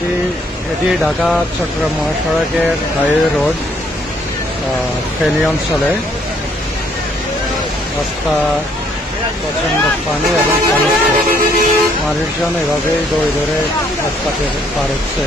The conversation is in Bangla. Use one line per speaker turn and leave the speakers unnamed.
এটি এটি ঢাকা চট্টগ্রাম মহাসড়কের হাইওয়ে রোড ফেলি অঞ্চলে রাস্তা প্রচন্ড পানি এবং মানুষ জন এভাবেই দৌড় ধরে রাস্তাকে পার হচ্ছে